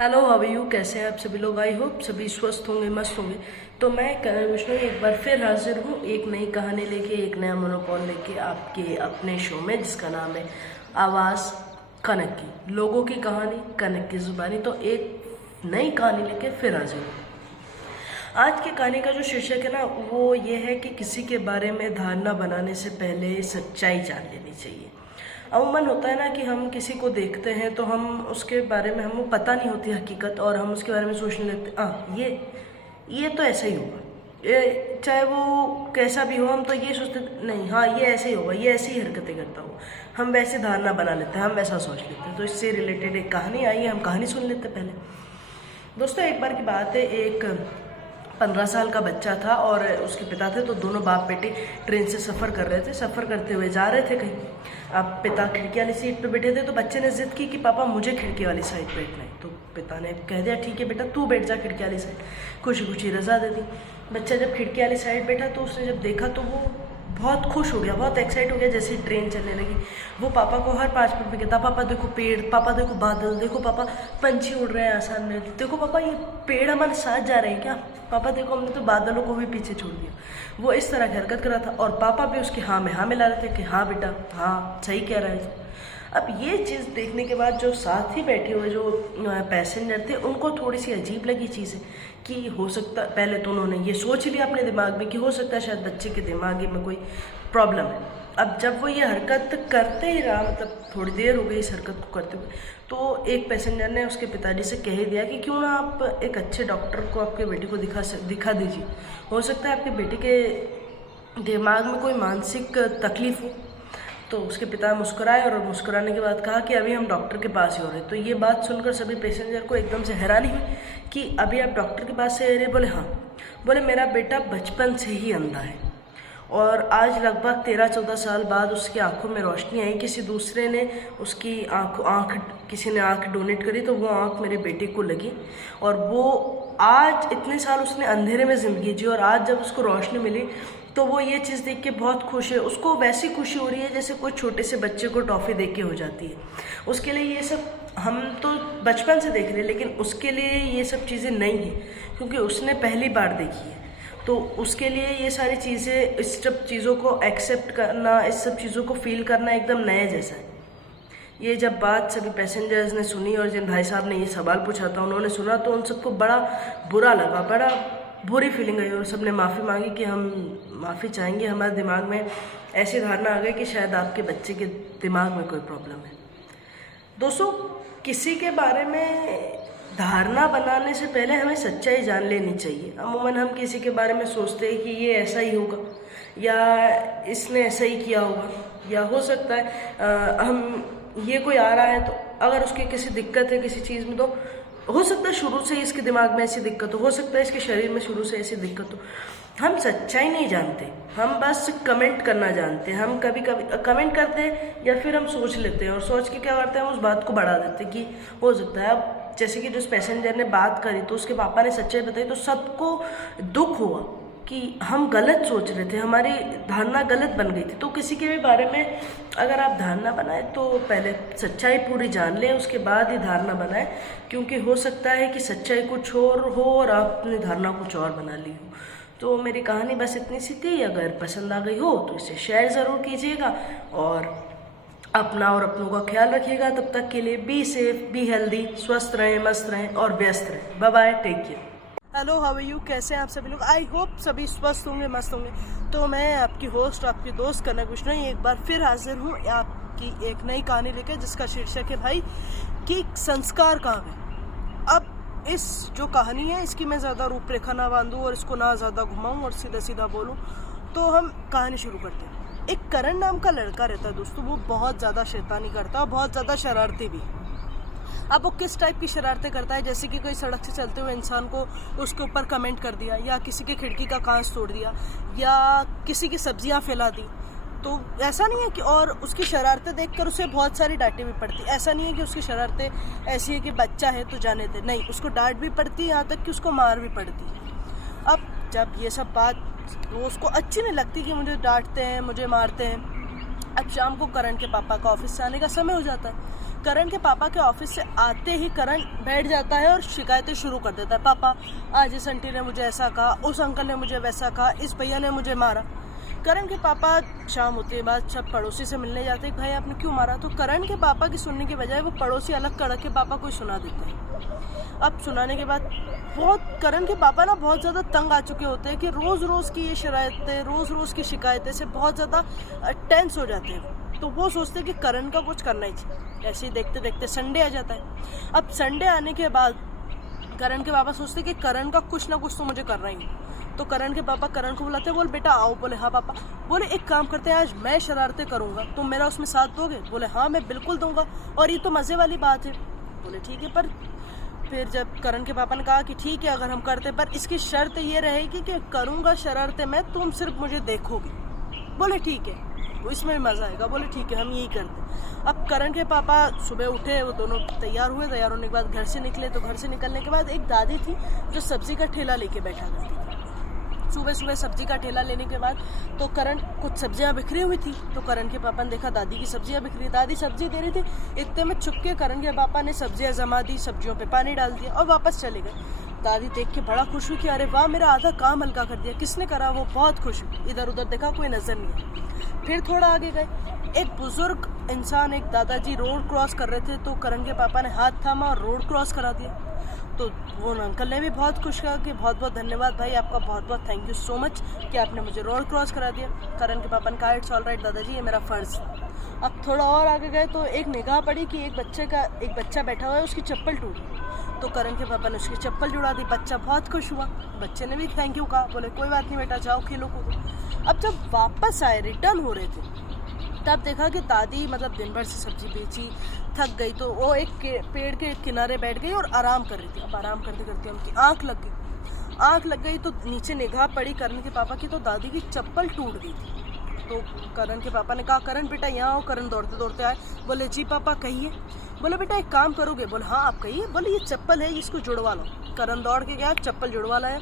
Hello, how are you? कैसे हैं आप सभी लोग? आई होप सभी स्वस्थ होंगे, मस्त होंगे। तो मैं करण विष्णु एक बार फिर हाजिर हूँ एक नई कहानी लेके, एक नया मोनोपॉल लेके आपके अपने शो में, जिसका नाम है आवाज़ कनक की। लोगों की कहानी, कनक की जुबानी। तो एक नई कहानी लेके फिर हाजिर हूँ। आज की कहानी का जो शीर्षक है ना, वो ये है कि किसी के बारे में धारणा बनाने से पहले सच्चाई जान लेनी चाहिए। अमूमन होता है ना कि हम किसी को देखते हैं तो हम उसके बारे में, हमको पता नहीं होती हकीकत, और हम उसके बारे में सोचने लगते हाँ ये तो ऐसा ही होगा, ये चाहे वो कैसा भी हो, हम तो ये सोचते नहीं, हाँ ये ऐसे ही होगा, ये ऐसी ही हरकतें करता हो, हम वैसे धारणा बना लेते हैं, हम वैसा सोच लेते हैं। तो इससे रिलेटेड एक कहानी आई है, हम कहानी सुन लेते हैं पहले। दोस्तों, एक बार की बात है, एक 15 साल का बच्चा था और उसके पिता थे। तो दोनों बाप बेटे ट्रेन से सफ़र कर रहे थे। सफ़र करते हुए जा रहे थे कहीं। अब पिता खिड़की वाली सीट पे बैठे थे, तो बच्चे ने जिद की कि पापा मुझे खिड़की वाली साइड बैठना है। तो पिता ने कह दिया ठीक है बेटा, तू बैठ जा खिड़की वाली साइड। खुशी खुशी रजा दे दी। बच्चा जब खिड़की वाली साइड बैठा तो उसने जब देखा तो वो बहुत खुश हो गया, बहुत एक्साइट हो गया। जैसे ही ट्रेन चलने लगी, वो पापा को हर 5 मिनट में कहता, पापा देखो पेड़, पापा देखो बादल, देखो पापा पंछी उड़ रहे हैं आसमान में, देखो पापा ये पेड़ हमारे साथ जा रहे हैं क्या, पापा देखो हमने तो बादलों को भी पीछे छोड़ दिया। वो इस तरह की हरकत कर रहा था और पापा भी उसकी हाँ में हाँ मिला रहे थे कि हाँ बेटा, हाँ सही कह रहा है। अब ये चीज़ देखने के बाद जो साथ ही बैठे हुए जो पैसेंजर थे, उनको थोड़ी सी अजीब लगी चीज़ें कि हो सकता, पहले तो उन्होंने ये सोच लिया अपने दिमाग में कि हो सकता है शायद बच्चे के दिमाग में कोई प्रॉब्लम है। अब जब वो ये हरकत करते ही रहा, मतलब थोड़ी देर हो गई इस हरकत को करते हुए, तो एक पैसेंजर ने उसके पिताजी से कह दिया कि क्यों ना आप एक अच्छे डॉक्टर को आपके बेटे को दिखा दीजिए, हो सकता है आपके बेटे के दिमाग में कोई मानसिक तकलीफ हो। तो उसके पिता मुस्कुराए और मुस्कुराने के बाद कहा कि अभी हम डॉक्टर के पास ही हो रहे। तो ये बात सुनकर सभी पैसेंजर को एकदम से हैरानी हुई कि अभी आप डॉक्टर के पास से आ रहे? बोले हाँ। बोले मेरा बेटा बचपन से ही अंधा है और आज लगभग 13-14 साल बाद उसकी आंखों में रोशनी आई। किसी दूसरे ने उसकी किसी ने आंख डोनेट करी, तो वो आंख मेरे बेटे को लगी और वो आज इतने साल उसने अंधेरे में ज़िंदगी जी, और आज जब उसको रोशनी मिली तो वो ये चीज़ देख के बहुत खुश है। उसको वैसी खुशी हो रही है जैसे कोई छोटे से बच्चे को टॉफ़ी देख के हो जाती है। उसके लिए ये सब हम तो बचपन से देख रहे हैं, लेकिन उसके लिए ये सब चीज़ें नई हैं क्योंकि उसने पहली बार देखी है। तो उसके लिए ये सारी चीज़ें, इस सब चीज़ों को एक्सेप्ट करना, इस सब चीज़ों को फील करना एकदम नए जैसा है। ये जब बात सभी पैसेंजर्स ने सुनी और जिन भाई साहब ने ये सवाल पूछा था उन्होंने सुना, तो उन सबको बड़ा बुरा लगा, बड़ा बुरी फीलिंग आई और सबने माफ़ी मांगी कि हम माफ़ी चाहेंगे, हमारे दिमाग में ऐसी धारणा आ गई कि शायद आपके बच्चे के दिमाग में कोई प्रॉब्लम है। दोस्तों, किसी के बारे में धारणा बनाने से पहले हमें सच्चाई जान लेनी चाहिए। अमूमन हम किसी के बारे में सोचते हैं कि ये ऐसा ही होगा या इसने ऐसा ही किया होगा, या हो सकता है हम ये कोई आ रहा है तो अगर उसकी किसी दिक्कत है किसी चीज़ में, तो हो सकता है शुरू से इसके दिमाग में ऐसी दिक्कत हो सकता है इसके शरीर में शुरू से ऐसी दिक्कत हो। हम सच्चाई नहीं जानते, हम बस कमेंट करना जानते हैं। हम कभी कभी कमेंट करते हैं या फिर हम सोच लेते हैं और सोच के क्या करते हैं, उस बात को बढ़ा देते हैं कि हो सकता है। अब जैसे कि जिस पैसेंजर ने बात करी तो उसके पापा ने सच्चाई बताई, तो सबको दुख हुआ कि हम गलत सोच रहे थे, हमारी धारणा गलत बन गई थी। तो किसी के भी बारे में अगर आप धारणा बनाए तो पहले सच्चाई पूरी जान लें, उसके बाद ही धारणा बनाएं, क्योंकि हो सकता है कि सच्चाई कुछ और हो और आपने धारणा कुछ और बना ली हो। तो मेरी कहानी बस इतनी सी थी। अगर पसंद आ गई हो तो इसे शेयर ज़रूर कीजिएगा और अपना और अपनों का ख्याल रखिएगा। तब तक के लिए बी सेफ, बी हेल्दी, स्वस्थ रहें, मस्त रहें और व्यस्त रहें। Bye bye, take care. Hello, how are you? कैसे हैं आप सभी लोग? आई होप सभी स्वस्थ होंगे, मस्त होंगे। तो मैं आपकी होस्ट, आपकी दोस्त कनक विष्णु एक बार फिर हाजिर हूँ आपकी एक नई कहानी लेकर, जिसका शीर्षक है भाई कि संस्कार कहाँ गए। अब इस जो कहानी है इसकी मैं ज़्यादा रूपरेखा ना बांधूँ और इसको ना ज़्यादा घुमाऊँ और सीधा सीधा बोलूँ, तो हम कहानी शुरू करते हैं। एक करण नाम का लड़का रहता है दोस्तों, वो बहुत ज़्यादा शैतानी करता है, बहुत ज़्यादा शरारती भी। अब वो किस टाइप की शरारतें करता है, जैसे कि कोई सड़क से चलते हुए इंसान को उसके ऊपर कमेंट कर दिया, या किसी के खिड़की का कांच तोड़ दिया, या किसी की सब्जियां फैला दी। तो ऐसा नहीं है कि, और उसकी शरारतें देखकर उसे बहुत सारी डांटें भी पड़ती। ऐसा नहीं है कि उसकी शरारतें ऐसी है कि बच्चा है तो जाने दे, नहीं, उसको डांट भी पड़ती है, यहाँ तक कि उसको मार भी पड़ती है। अब जब ये सब बात वो उसको अच्छी नहीं लगती कि मुझे डांटते हैं, मुझे मारते हैं। अब शाम को करण के पापा का ऑफिस से आने का समय हो जाता है, करण के पापा के ऑफिस से आते ही करण बैठ जाता है और शिकायतें शुरू कर देता है। पापा, आज इस आंटी ने मुझे ऐसा कहा, उस अंकल ने मुझे वैसा कहा, इस भैया ने मुझे मारा। करण के पापा शाम होते के बाद सब पड़ोसी से मिलने जाते हैं, भाई आपने क्यों मारा? तो करण के पापा की सुनने के बजाय वो पड़ोसी अलग कड़क के पापा को सुना देते हैं। अब सुनाने के बाद करण के पापा ना बहुत ज़्यादा तंग आ चुके होते हैं कि रोज़ रोज़ की ये शरारतें, रोज़ रोज़ की शिकायतें से बहुत ज़्यादा टेंस हो जाते हैं। तो वो सोचते हैं कि करण का कुछ करना ही चाहिए। ऐसे ही देखते देखते संडे आ जाता है। अब संडे आने के बाद करण के पापा सोचते कि करण का कुछ ना कुछ तो मुझे करना ही है। तो करण के पापा करण को बुलाते हैं, बोले बेटा आओ। बोले हाँ पापा। बोले एक काम करते हैं, आज मैं शरारतें करूँगा, तुम मेरा उसमें साथ दोगे? बोले हाँ मैं बिल्कुल दूंगा, और ये तो मज़े वाली बात है। बोले ठीक है, पर फिर जब करण के पापा ने कहा कि ठीक है अगर हम करते, पर इसकी शर्त ये रहेगी कि करूँगा शरारतें मैं, तुम सिर्फ मुझे देखोगे। बोले ठीक है, वो इसमें भी मज़ा आएगा। बोले ठीक है हम यही करते। अब करण के पापा सुबह उठे, वो दोनों तैयार हुए। तैयार होने के बाद घर से निकले। तो घर से निकलने के बाद एक दादी थी जो सब्जी का ठेला लेके बैठा करती थी। सुबह सुबह सब्जी का ठेला लेने के बाद तो करण कुछ सब्जियां बिखरी हुई थी। तो करण के पापा ने देखा दादी की सब्जियां बिखरी, दादी सब्जी दे रही थी। इतने में चुपके करण के पापा ने सब्जियां जमा दी, सब्जियों पे पानी डाल दिया और वापस चले गए। दादी देख के बड़ा खुश हुई कि अरे वाह, मेरा आधा काम हल्का कर दिया। किसने करा? वो बहुत खुश हुई। इधर उधर देखा, कोई नजर नहीं है। फिर थोड़ा आगे गए, एक बुजुर्ग इंसान, एक दादाजी रोड क्रॉस कर रहे थे। तो करण के पापा ने हाथ थामा और रोड क्रॉस करा दिया। तो वो अंकल ने भी बहुत खुश कहा कि बहुत बहुत धन्यवाद भाई, आपका बहुत बहुत थैंक यू सो मच कि आपने मुझे रोड क्रॉस करा दिया। करण के पापा ने कहा इट्स ऑल राइट दादाजी, ये मेरा फ़र्ज़। अब थोड़ा और आगे गए तो एक निगाह पड़ी कि एक बच्चा बैठा हुआ है, उसकी चप्पल टूट गई। तो करण के पापा ने उसकी चप्पल जुड़ा दी। बच्चा बहुत खुश हुआ, बच्चे ने भी थैंक यू कहा। बोले कोई बात नहीं बेटा, जाओ खेलो कूदो। अब जब वापस आए, रिटर्न हो रहे थे, तब देखा कि दादी मतलब दिन भर से सब्जी बेची, थक गई। तो वो एक पेड़ के किनारे बैठ गई और आराम कर रही थी। अब आराम करते करते उनकी आँख लग गई। तो नीचे निगाह पड़ी करण के पापा की, तो दादी की चप्पल टूट गई थी। तो करण के पापा ने कहा करण बेटा यहाँ आओ। करण दौड़ते दौड़ते आए। बोले जी पापा कहिए। बोले बेटा एक काम करोगे? बोले हाँ आप कहिए। बोले ये चप्पल है, इसको जुड़वा लो। करण दौड़ के गया, चप्पल जुड़वा लाया।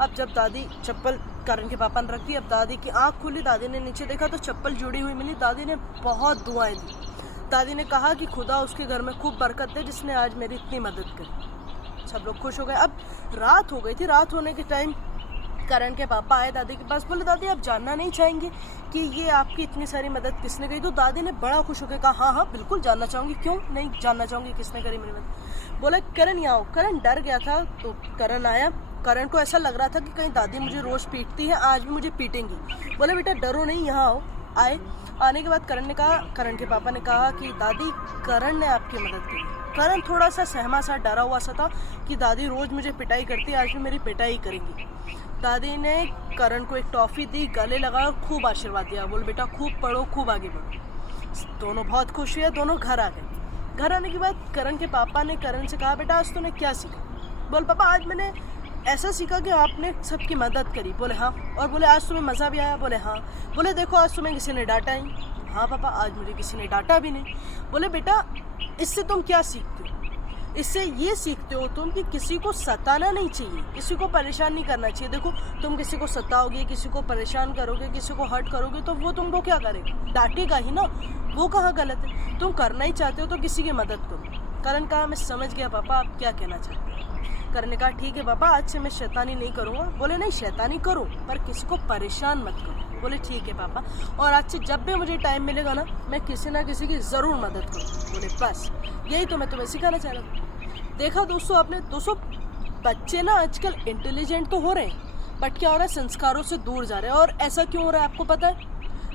अब जब दादी चप्पल करण के पापा ने रख दी, अब दादी की आंख खुली, दादी ने नीचे देखा तो चप्पल जुड़ी हुई मिली। दादी ने बहुत दुआएं दी। दादी ने कहा कि खुदा उसके घर में खूब बरकत दे जिसने आज मेरी इतनी मदद करी। सब लोग खुश हो गए। अब रात हो गई थी। रात होने के टाइम करण के पापा आए दादी के पास। बोले दादी आप जानना नहीं चाहेंगे कि ये आपकी इतनी सारी मदद किसने करी? तो दादी ने बड़ा खुश होकर कहा हाँ हाँ बिल्कुल जानना चाहूँगी, क्यों नहीं जानना चाहूँगी किसने करी मेरी मदद। बोला करण यहाँ आओ। करण डर गया था। तो करण आया। करण को ऐसा लग रहा था कि कहीं दादी मुझे रोज़ पीटती है, आज भी मुझे पीटेंगी। बोले बेटा डरो नहीं, यहाँ आओ। आए। आने के बाद करण के पापा ने कहा कि दादी करण ने आपकी मदद की। करण थोड़ा सा सहमा सा, डरा हुआ सा था कि दादी रोज़ मुझे पिटाई करती है, आज भी मेरी पिटाई करेंगी। दादी ने करण को एक टॉफ़ी दी, गले लगा और खूब आशीर्वाद दिया। बोल बेटा खूब पढ़ो, खूब आगे बढ़ो। दोनों बहुत खुश हुए, दोनों घर आ गए। घर आने के बाद करण के पापा ने करण से कहा बेटा आज तूने क्या सीखा? बोल पापा आज मैंने ऐसा सीखा कि आपने सबकी मदद करी। बोले हाँ। और बोले आज तुम्हें मज़ा भी आया? बोले हाँ। बोले देखो आज तुम्हें किसी ने डांटा नहीं? हाँ पापा आज मुझे किसी ने डांटा भी नहीं। बोले बेटा इससे तुम क्या सीखते हो? इससे ये सीखते हो तुम कि किसी को सताना नहीं चाहिए, किसी को परेशान नहीं करना चाहिए। देखो तुम किसी को सताओगे, किसी को परेशान करोगे, किसी को हर्ट करोगे तो वो तुमको क्या करेगा? डांटेगा ही ना। वो कहाँ गलत है? तुम करना ही चाहते हो तो किसी की मदद करो। करण कहा मैं समझ गया पापा, आप क्या कहना चाहते हैं। करण ने कहा ठीक है पापा आज से मैं शैतानी नहीं करूँगा। बोले नहीं शैतानी करो पर किसी को परेशान मत करो। बोले ठीक है पापा, और आज से जब भी मुझे टाइम मिलेगा ना मैं किसी ना किसी की ज़रूर मदद करूँ। बोले बस यही तो मैं तुम्हें सिखाना चाह रहा हूँ। देखा दोस्तों बच्चे ना आजकल इंटेलिजेंट तो हो रहे हैं बट क्या हो रहा है, संस्कारों से दूर जा रहे हैं। और ऐसा क्यों हो रहा है आपको पता है?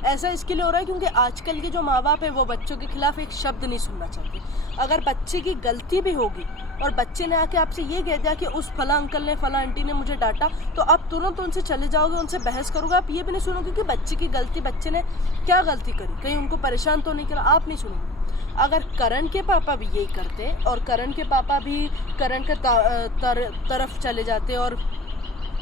ऐसा इसके लिए हो रहा है क्योंकि आजकल के जो माँ बाप है वो बच्चों के खिलाफ एक शब्द नहीं सुनना चाहते। अगर बच्चे की गलती भी होगी और बच्चे ने आके आपसे ये कह दिया कि उस फला अंकल ने फला आंटी ने मुझे डांटा, तो आप तुरंत उनसे चले जाओगे, उनसे बहस करोगे। आप ये भी नहीं सुनोगे कि बच्चे की गलती, बच्चे ने क्या गलती करी, कहीं उनको परेशान तो नहीं करा, आप नहीं सुनोगे। अगर करण के पापा भी यही करते और करण के पापा भी करण के तरफ चले जाते और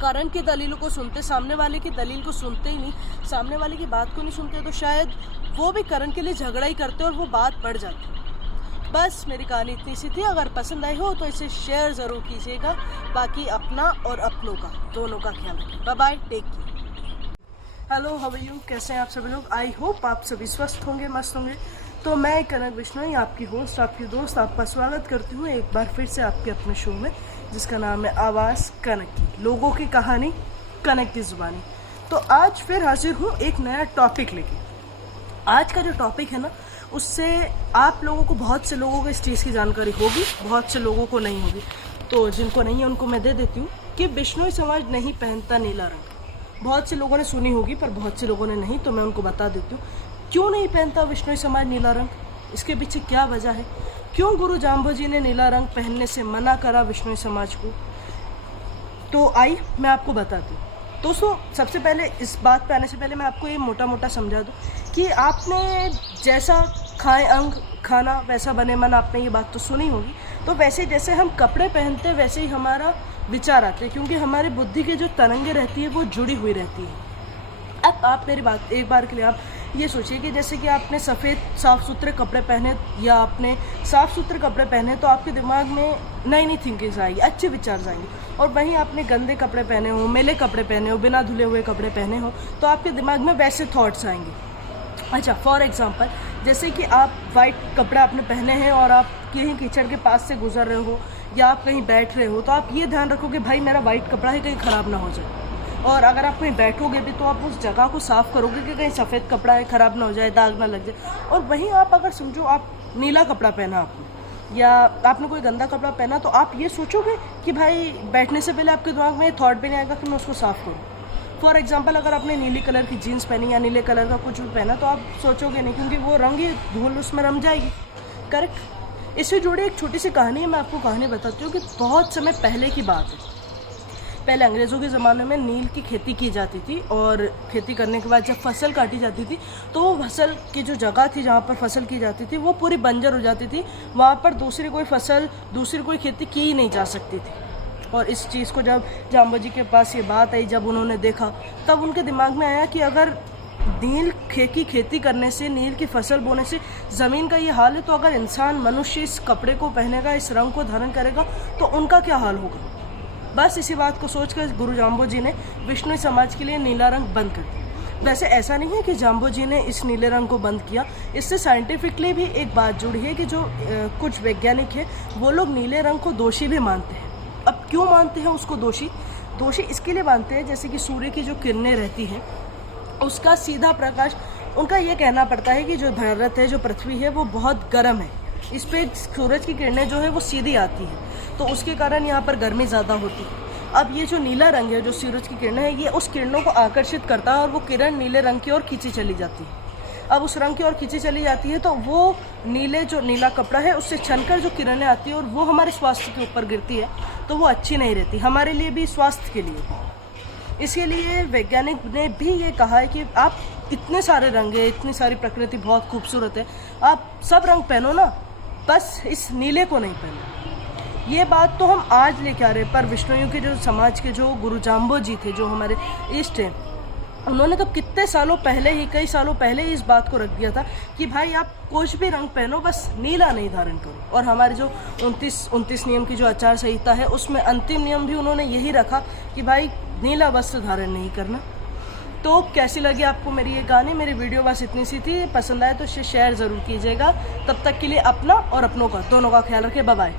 करण की दलीलों को सुनते, सामने वाले की दलील को सुनते ही नहीं, सामने वाले की बात को नहीं सुनते, तो शायद वो भी करण के लिए झगड़ा ही करते और वो बात बढ़ जाती। बस मेरी कहानी इतनी सी थी। अगर पसंद आई हो तो इसे शेयर ज़रूर कीजिएगा। बाकी अपना और अपनों का दोनों का ख्याल रखें। Bye bye, take care. Hello, how are you? कैसे हैं आप सभी लोग? आई होप आप सभी स्वस्थ होंगे, मस्त होंगे। तो मैं कनक बिश्नोई, आपकी होस्ट, आपकी दोस्त, आपका स्वागत करती हूँ एक बार फिर से आपके अपने शो में, जिसका नाम है आवाज़ कनक की, लोगों की कहानी, कनक की ज़ुबानी। तो आज फिर हाजिर हूँ एक नया टॉपिक लेके। आज का जो टॉपिक है ना, उससे आप लोगों को, बहुत से लोगों को इस चीज़ की जानकारी होगी, बहुत से लोगों को नहीं होगी। तो जिनको नहीं है उनको मैं दे देती हूँ कि बिश्नोई समाज नहीं पहनता नीला रंग। बहुत से लोगों ने सुनी होगी पर बहुत से लोगों ने नहीं, तो मैं उनको बता देती हूँ क्यों नहीं पहनता बिश्नोई समाज नीला रंग, इसके पीछे क्या वजह है, क्यों गुरु जाम्बो जी ने नीला रंग पहनने से मना करा बिश्नोई समाज को। तो आई मैं आपको बताती हूँ। दोस्तों, सबसे पहले इस बात पे आने से पहले मैं आपको ये मोटा मोटा समझा दूँ कि आपने जैसा खाए अंग खाना वैसा बने मन, आपने ये बात तो सुनी होगी। तो वैसे जैसे हम कपड़े पहनते हैं वैसे ही हमारा विचार आते हैं, क्योंकि हमारी बुद्धि की जो तरंगे रहती है वो जुड़ी हुई रहती है। अब आप मेरी बात एक बार के लिए आप ये सोचिए कि जैसे कि आपने सफ़ेद साफ़ सुथरे कपड़े पहने या आपने साफ़ सुथरे कपड़े पहने तो आपके दिमाग में नई नई थिंकिंग्स आएगी, अच्छे विचार जाएंगे। और वहीं आपने गंदे कपड़े पहने हो, मैले कपड़े पहने हो, बिना धुले हुए कपड़े पहने हो, तो आपके दिमाग में वैसे थॉट्स आएंगे। अच्छा, फॉर एग्जांपल, जैसे कि आप वाइट कपड़े आपने पहने हैं और आप कहीं कीचड़ के पास से गुजर रहे हो या आप कहीं बैठ रहे हो, तो आप ये ध्यान रखो कि भाई मेरा वाइट कपड़ा है, कहीं ख़राब ना हो जाए। और अगर आप कहीं बैठोगे भी तो आप उस जगह को साफ़ करोगे कि कहीं सफ़ेद कपड़ा है, ख़राब ना हो जाए, दाग ना लग जाए। और वहीं आप अगर समझो आप नीला कपड़ा पहना आपने, या आपने कोई गंदा कपड़ा पहना, तो आप ये सोचोगे कि भाई बैठने से पहले आपके दिमाग में थॉट भी नहीं आएगा कि मैं उसको साफ़ करूँ। फॉर एग्जांपल, अगर आपने नीली कलर की जीन्स पहनी या नीले कलर का कुछ भी पहना तो आप सोचोगे नहीं, क्योंकि वो रंग ही धूल उसमें रम जाएगी। करेक्ट। इससे जुड़ी एक छोटी सी कहानी है, मैं आपको कहानी बताती हूँ कि बहुत समय पहले की बात है। पहले अंग्रेज़ों के ज़माने में नील की खेती की जाती थी, और खेती करने के बाद जब फसल काटी जाती थी तो वो फसल की जो जगह थी जहाँ पर फसल की जाती थी वो पूरी बंजर हो जाती थी। वहाँ पर दूसरी कोई फसल, दूसरी कोई खेती की ही नहीं जा सकती थी। और इस चीज़ को जब जाम्बो जी के पास ये बात आई, जब उन्होंने देखा, तब उनके दिमाग में आया कि अगर नील की खेती करने से, नील की फसल बोने से ज़मीन का ये हाल है, तो अगर इंसान, मनुष्य इस कपड़े को पहनेगा, इस रंग को धारण करेगा, तो उनका क्या हाल होगा। बस इसी बात को सोचकर गुरु जाम्बो जी ने बिश्नोई समाज के लिए नीला रंग बंद कर दिया। वैसे ऐसा नहीं है कि जाम्बो जी ने इस नीले रंग को बंद किया, इससे साइंटिफिकली भी एक बात जुड़ी है कि जो कुछ वैज्ञानिक है वो लोग नीले रंग को दोषी भी मानते हैं। अब क्यों मानते हैं उसको दोषी इसके लिए मानते हैं, जैसे कि सूर्य की जो किरणें रहती हैं उसका सीधा प्रकाश, उनका ये कहना पड़ता है कि जो भारत है, जो पृथ्वी है, वो बहुत गर्म है, इस पे सूरज की किरणें जो है वो सीधी आती है, तो उसके कारण यहाँ पर गर्मी ज़्यादा होती है। अब ये जो नीला रंग है, जो सूरज की किरणें है, ये उस किरणों को आकर्षित करता है और वो किरण नीले रंग की ओर खींची चली जाती है। अब उस रंग की ओर खींची चली जाती है तो वो नीला कपड़ा है उससे छनकर जो किरणें आती है और वो हमारे स्वास्थ्य के ऊपर गिरती है, तो वो अच्छी नहीं रहती हमारे लिए भी, स्वास्थ्य के लिए भी। इसके लिए वैज्ञानिक ने भी ये कहा है कि आप इतने सारे रंग है, इतनी सारी प्रकृति बहुत खूबसूरत है, आप सब रंग पहनो ना, बस इस नीले को नहीं पहनो। ये बात तो हम आज लेके आ रहे हैं, पर बिश्नोइयों के जो समाज के जो गुरु जाम्बो जी थे, जो हमारे इष्ट हैं, उन्होंने तो कितने सालों पहले ही, कई सालों पहले ही इस बात को रख दिया था कि भाई आप कुछ भी रंग पहनो, बस नीला नहीं धारण करो। और हमारे जो 29 नियम की जो आचार संहिता है उसमें अंतिम नियम भी उन्होंने यही रखा कि भाई नीला वस्त्र धारण नहीं करना। तो कैसी लगी आपको मेरी ये कहानी, मेरी वीडियो बस इतनी सी थी। पसंद आए तो इसे शेयर ज़रूर कीजिएगा। तब तक के लिए अपना और अपनों का, दोनों का ख्याल रखें। Bye bye.